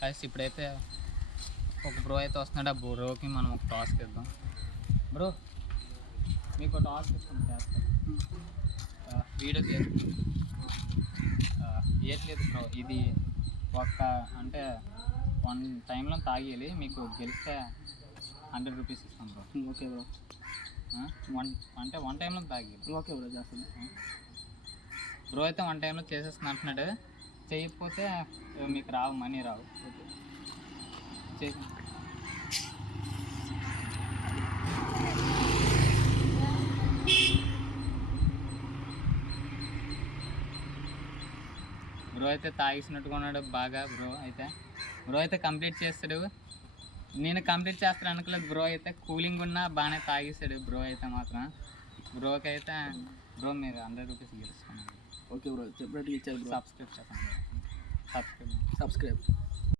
Guys ఇప్పుడైతే ఒక bro అయితే వస్తున్నాడు. ఆ బ్రోకి మనం ఒక టాస్క్ ఇద్దాం. బ్రో మీకు టాస్క్ ఇస్తాం చేస్తాం. వీడియో చేస్తాం. ఏం లేదు బ్రో, ఇది ఒక అంటే 1 టైంలో తాగేయాలి. మీకు గెలిస్తే 100 రూపీస్ ఇస్తాం బ్రో. Okay bro. అంటే 1 టైంలో తాగేయాలి. ఓకే బ్రో, చేస్తాను. బ్రో అయితే 1 టైంలో చేసేస్తున్నా అంటున్నాడు. చేయకపోతే మీకు రావు, మనీ రావు. ఓకే చేసి బ్రో అయితే తాగేసినట్టుగా ఉన్నాడు బాగా. బ్రో అయితే కంప్లీట్ చేస్తాడు. నేను కంప్లీట్ చేస్తాను అనుకోలేదు. బ్రో అయితే కూలింగ్ ఉన్నా బాగానే తాగేసాడు. బ్రో అయితే మాత్రం బ్రోకి అయితే బ్రో మీరు 100 రూపీస్ గెలుస్తున్నాను. ఓకే బ్రో, చెప్పినట్టు ఇచ్చారు బ్రో. సబ్స్క్రైబ్ చేస్తాను. సబ్స్క్రైబ్